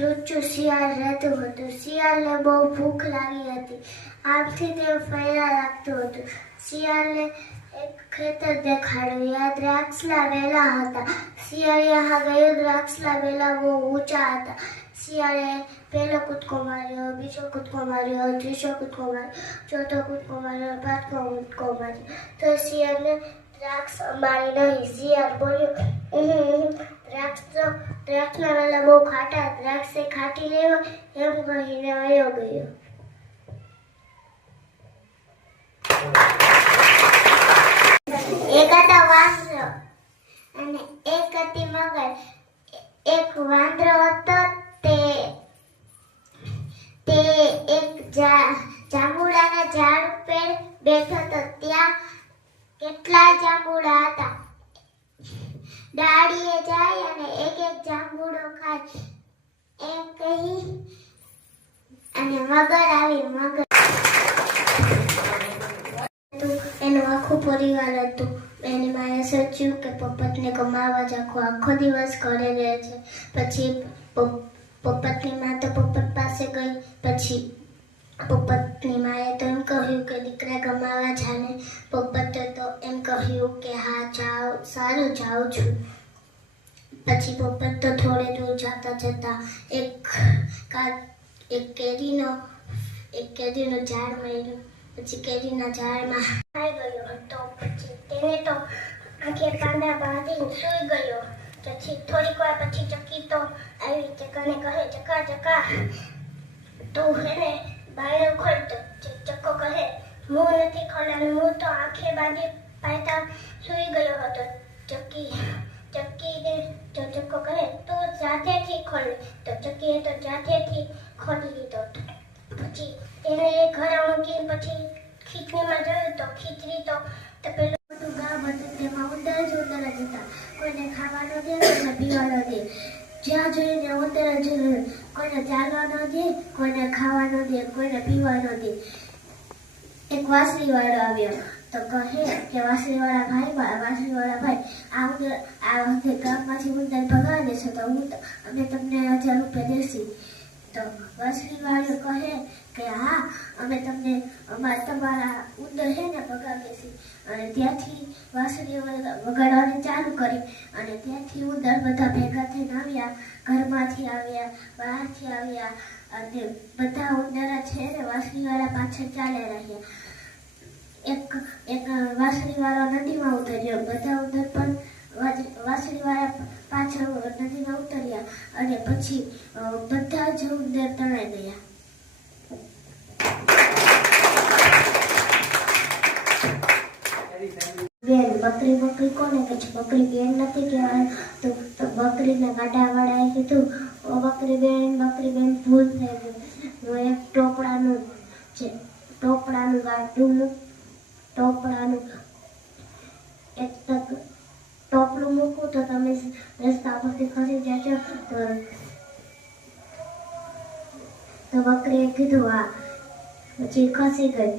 લુચ્ચું શિયાળ રહેતું હતું. શિયાળને બહુ ભૂખ લાગી હતી. આમથી તે ફેરા રાખતું હતું. શિયાળને એક ખેતર દેખાડ્યું. આ દ્રાક્ષના વેલા હતા. શિયાળે હા ગયું દ્રાક્ષના વેલા બહુ ઊંચા હતા. શિયાળે પહેલો કૂદકો માર્યો બીજો કૂદકો માર્યો ત્રીજો કૂદકો માર્યો ચોથો કૂદકો માર્યો પાંચમો કૂદકો માર્યો. તો શિયાળને દ્રાક્ષ મારી નહીં શિયાળ બોલ્યું "ઉહું, દ્રાક્ષ દ્રાક્ષના વેલા બહુ ખાટા દ્રાક્ષે ખાટી લેવા એમ કહીને વયો ગયો. ખાય એમ કહી અને મગર આવી, મગર એનું આખું પરિવાર હતું. એની માએ સોચ્યું કે પપ્પતને કમાવા જ આખો આખો દિવસ ઘરે રહે છે. પછી પપ્પતની મા તો પપ્પત પાસે ગઈ. પછી પપ્પતની માએ તો એમ કહ્યું કે દીકરા કમાવા જાને. પપ્પતે તો એમ કહ્યું કે હા, જાઓ, સારું, જાઉં છું. પછી પોપટ તો થોડે દૂર જતા જતા એક એક કેરીનો એક કેરીનું ઝાડ મળ્યું પછી કેરીના ઝાડમાં ખાઈ ગયો હતો. પછી તેને તો આંખે પાંદા બાંધીને સૂઈ ગયો. પછી થોડીક વાર પછી ચકી તો આવી ચકાને કહે ચકા ચકા તું હેને બાયણું ખોલ તો ચક્કો કહે હું નથી ખોલવાનું હું તો આંખે બાંધી પાયતા સૂઈ ગયો હતો. ચકી ચક્કી ને તો ચક્કો કરે, તો જાતેથી ખોલે. તો ચક્કીએ તો જાતેથી ખોલી દીધો. પછી તેને ઘરે મૂકી પછી ખીચડીમાં જોયું તો ખીચડી તો પેલું મોટું ગામ હતું, તેમાં ઉંદર જ ઉંદર જ હતા કોઈને ખાવાનો દે, કોઈને પીવાનો દે. જ્યાં જોઈને ઉંદર જ કોઈને ચાલવા ન દે, કોઈને ખાવા ન દે, કોઈને પીવા ન દે. એક વાસળી વાળો આવ્યો. તો કહે કે વાસળી વાળા ભાઈ વા- વાસળી વાળા ભાઈ આ આ વખતે ગામમાંથી ઉંદર ભગાવી દેશો તો હું અમે તમને હજાર રૂપિયા દેશી તો વાસળી વાળો કહે કે હા અમે તમને અમારા તમારા ઉંદર છે ને ભગાવીએ છીએ અને ત્યાંથી વગ- વગાડવાની ચાલુ કરી અને ત્યાંથી ઉંદર બધા ભેગા થઈને આવ્યા ઘરમાંથી આવ્યા બહારથી આવ્યા અને બધા ઉંદર છે ને વાસળી વાળા પાછળ ચાલ્યા રહ્યા એક એક વાસળી વાળો નદીમાં ઉતર્યો. બધા ઉંદર પણ વાસળી વાળા પાછળ નદીમાં ઉતર્યા અને પછી બધા જ ઉંદર તણાઈ ગયા. બેન, બકરી બકરી કોને કે છે? બકરી બેન નથી કહેવાય. તો તો બકરીને ગાડાવાળાએ કીધું, ઓ બકરી બેન બકરી બેન, ભૂલ થઈ ગઈ. હું એક ટોપડાનું છે, ટોપડાનું ગાડું મૂક ટોપડાનું એક તક ટોપલું મૂકું તો તમે રસ્તા પરથી ખસી જશો તો તો બકરીએ કીધું આ પછી ખસી ગઈ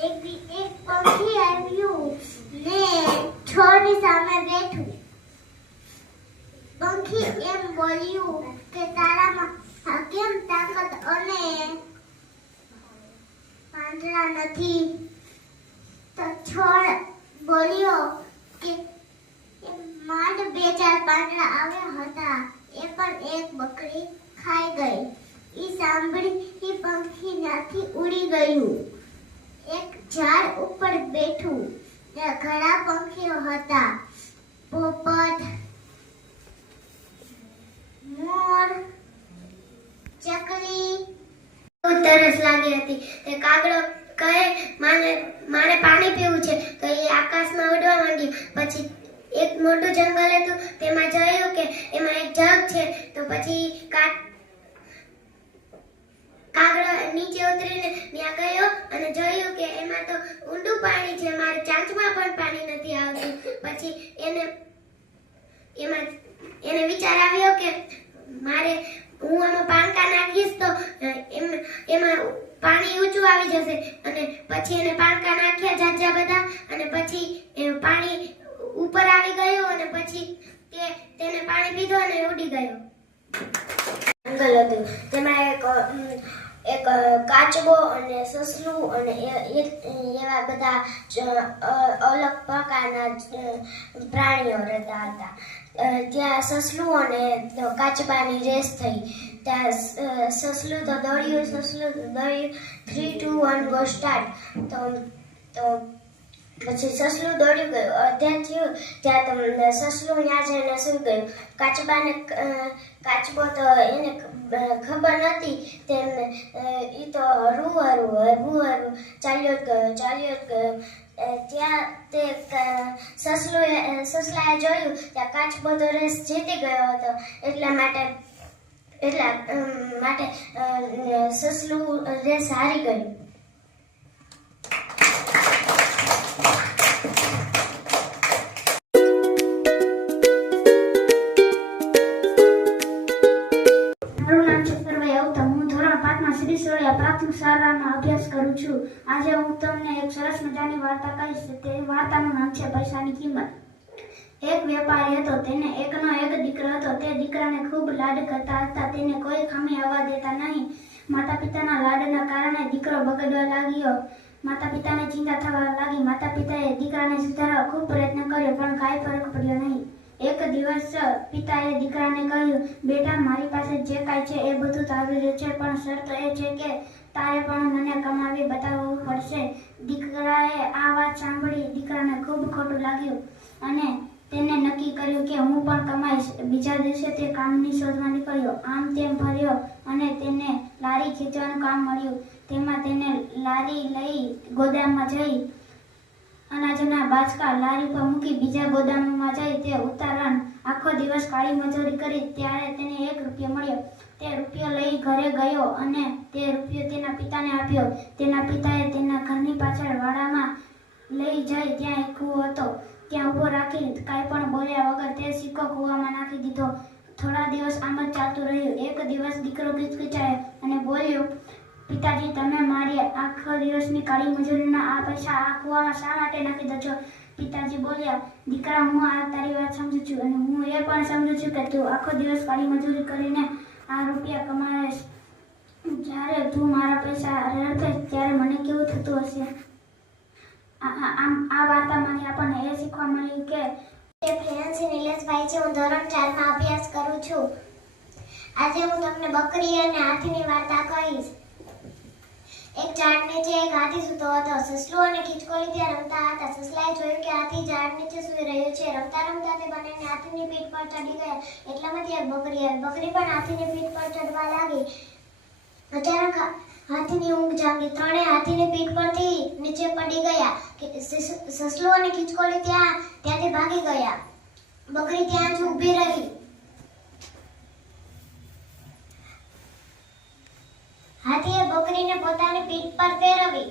એક દી એક પંખી આવ્યું ને છોડની સામે બેઠું પંખી એમ બોલ્યું કે તારામાં હકીમ તાકાત અને પાંદડા નથી. તો છોડ બોલ્યો કે એ માંડ બે ચાર પાંદડા આવ્યા હતા. એ પણ એક બકરી ખાઈ ગઈ. ઈ સાંભળી ઈ પંખી નાથી ઉડી ગયું. એક ઝાડ ઉપર બેઠું. ત્યાં ઘણા પંખીઓ હતા. પોપટ મોર ચકલી. તરસ લાગી હતી. તે કાગડો કહે, મારે મારે પાણી પીવું છે. તો એ આકાશમાં ઉડવા માંડ્યું. પછી એક મોટું જંગલ હતું. તેમાં જોયું કે એમાં એક જગ છે. તો પછી કાગડો નીચે ઉતરીને ત્યાં ગયો અને જોયું કે એમાં તો ઊંડું પાણી છે. મારે ચાંચમાં પણ પાણી નથી આવતું. પછી એને, એમાં, એને વિચાર મારે હું આમાં પાંકા નાખીશ તો એમ, એમાં પાણી ઊંચું આવી જશે. અને પછી એને પાંકા નાખ્યા જાજા બધા, અને પછી પાણી ઉપર આવી ગયું, અને પછી તે, તેને પાણી પીધો અને ઉડી ગયો. જંગલ હતું. તેમાં એક એક કાચબો અને સસલું અને એવા બધા અલગ પ્રકારના પ્રાણીઓ રહેતા હતા. ત્યાં સસલું અને કાચબાની રેસ થઈ. ત્યાં સસલું તો દોડ્યું સસલું તો દોડ્યું three two one go start તો તો પછી સસલું દોડ્યું ગયું. અધ્યાય થયું. ત્યાં તમને સસલું ત્યાં જઈને સુઈ ગયું. કાચબાને કાચબો તો એને ખબર નથી તેમ એ તો હરું હરું હરું હરું ચાલ્યો જ ગયો, ચાલ્યો જ ગયો. ત્યાં તે સસલું સસલુએ સસલાએ જોયું, ત્યાં કાચ બધો રેસ જીતી ગયો હતો. એટલા માટે એટલા માટે સસલું રેસ હારી ગયું. શાળામાં અભ્યાસ કરું છું. આજે હું તમને એક સરસ મજાની વાર્તા કહીશ. તે વાર્તાનું નામ છે પૈસાની કિંમત. એક વેપારી હતો, તેને એકનો એક દીકરો હતો. તે દીકરાને ખૂબ લાડ કરતા હતા. તેને કોઈ ખામી આવવા દેતા નહીં. માતા પિતાના લાડના કારણે દીકરો બગડવા લાગ્યો. માતા પિતાને ચિંતા થવા લાગી. માતા પિતાએ દીકરાને સુધારવા ખૂબ પ્રયત્ન કર્યો, પણ કાંઈ ફરક પડ્યો નહીં. એક દિવસ પિતાએ દીકરાને કહ્યું, બેટા, મારી પાસે જે કાંઈ છે એ બધું તારું છે, પણ શરત એ છે કે તારે પણ મને કમાવી બતાવવું પડશે. દીકરાએ આ વાત સાંભળી દીકરાને ખૂબ ખોટું લાગ્યું અને તેને નક્કી કર્યું કે હું પણ કમાઈશ. બીજા દિવસે તે કામની શોધમાં નીકળ્યો. આમ તેમ ફર્યો અને તેને લારી ખેંચવાનું કામ મળ્યું. તેમાં તેને લારી લઈ ગોદામમાં જઈ અનાજના બાચકા લારી પર મૂકી બીજા ગોદામમાં જઈ તે ઉતારણ આખો દિવસ કાળી મજૂરી કરી. ત્યારે તેને એક રૂપિયો મળ્યો. તે રૂપિયો લઈ ઘરે ગયો અને તે રૂપિયો તેના પિતાને આપ્યો. તેના પિતાએ તેના ઘરની પાછળ વાડામાં લઈ જઈ ત્યાં એક કૂવો હતો. ત્યાં ઊભો રાખી કાંઈ પણ બોલ્યા વગર તે સિક્કો કૂવામાં નાખી દીધો. થોડા દિવસ આમ જ ચાલતું રહ્યું. એક દિવસ દીકરો ગીચકીચાયો અને બોલ્યો, પિતાજી, તમે મારી આખો દિવસની કાળી મજૂરીના આ પૈસા આ કૂવામાં શા માટે નાખી દો છો? પિતાજી બોલ્યા, દીકરા, હું આ તારી વાત સમજુ છું અને હું એ પણ સમજુ છું કે તું આખો દિવસ કાળી મજૂરી કરીને આ રૂપિયા કમાવીશ જ્યારે તું મારા પૈસા રડે ત્યારે મને કેવું થતું હશે? આમ, આ વાર્તામાંથી આપણને એ શીખવા મળ્યું કે તે ફ્રેન્સી નિલેશભાઈ છે, હું ધોરણ ચારમાં અભ્યાસ કરું છું. આજે હું તમને બકરી અને હાથીની વાર્તા કહીશ. એક ઝાડ નીચે એક હાથી સૂતો હતો. સસલું અને ખીચકોલી ત્યાં રમતા હતા. સસલાએ જોયું કે હાથી ઝાડ નીચે સૂઈ રહ્યો છે. રમતા રમતા તે બંનેને હાથીની પીઠ પર ચડી ગયા. એટલામાં ત્યાં બકરી આવી. બકરી પણ હાથીની પીઠ પર ચડવા લાગી. અચાનક હાથીની ઊંઘ જાગી. ત્રણે હાથીની પીઠ પરથી નીચે પડી ગયા. સસલું અને ખીચકોલી ત્યાં, ત્યાંથી ભાગી ગયા. બકરી ત્યાં જ ઊભી રહી. હાથીએ બકરીને પોતાની પીઠ પર ફેરવી.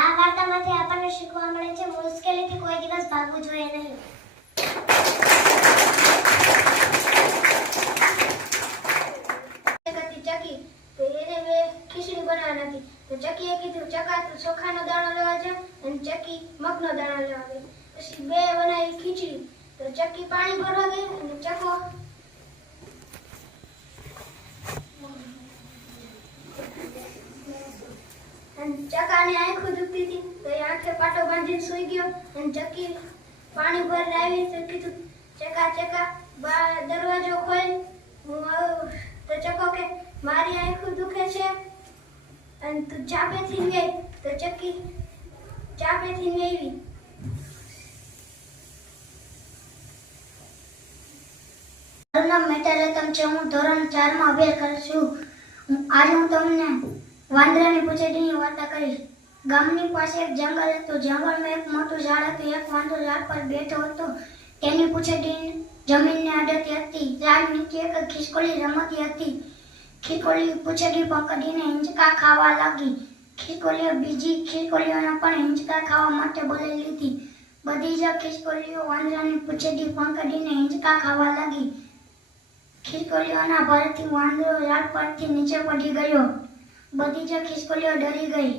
આ વાર્તામાંથી આપણને શીખવા મળે છે, મુશ્કેલીથી કોઈ દિવસ ભાગવું જોઈએ નહીં. ચકી એને મેં ખીચડી બનાવવાની હતી. તો ચકીએ કીધું, ચકા, તું ચોખાનો દાણો લેવા જા અને ચકી મગનો દાણો લેવા ગઈ પછી બે બનાવી ખીચડી. તો ચકી પાણી ભરવા ગઈ અને ચકો અને ચકાની આંખો દુખતી હતી તો એ આંખે પાટો બાંધીને સૂઈ ગયો અને ચકી પાણી ભર આવી તો કીધું, ચકા ચકા દરવાજો ખોલ. હું તો ચકો કે, મારી આંખો દુખે છે. અને તું ચાપેથી ગઈ તો ચકી ચાપેથી આવી. મારું નામ મેટા રતમ છે, હું ધોરણ ચારમાં અભ્યાસ કરું છું. આજે હું તમને વાંદરાની પૂછેટીની વાર્તા કરી ગામની પાસે એક જંગલ હતું. જંગલમાં એક મોટું ઝાડ હતું. એક વાંદરો ઝાડ પર બેઠો હતો. તેની પૂછેટી જમીનને અડતી હતી. ઝાડ નીચે એક ખિસકોલી રમતી હતી. ખિસકોલી પૂછેટી પકડીને હિંચકા ખાવા લાગી. ખિસકોલીઓ બીજી ખિસકોલીઓને પણ હિંચકા ખાવા માટે બોલાવી લીધી. બધી જ ખિસકોલીઓ વાંદરાની પૂછેડી પકડીને હિંચકા ખાવા લાગી. ખિસકોલીઓના ભરથી વાંદરો ઝાડ પરથી નીચે પડી ગયો. બધી જ ખિસકોલીઓ ડરી ગઈ.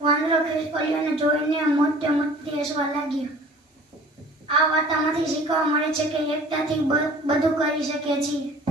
વાંદરો ખિસકોલીઓને જોઈને મોટે મોટી હસવા લાગ્યો. આ વાર્તામાંથી શીખવા મળે છે કે એકતાથી બધું કરી શકીએ છીએ.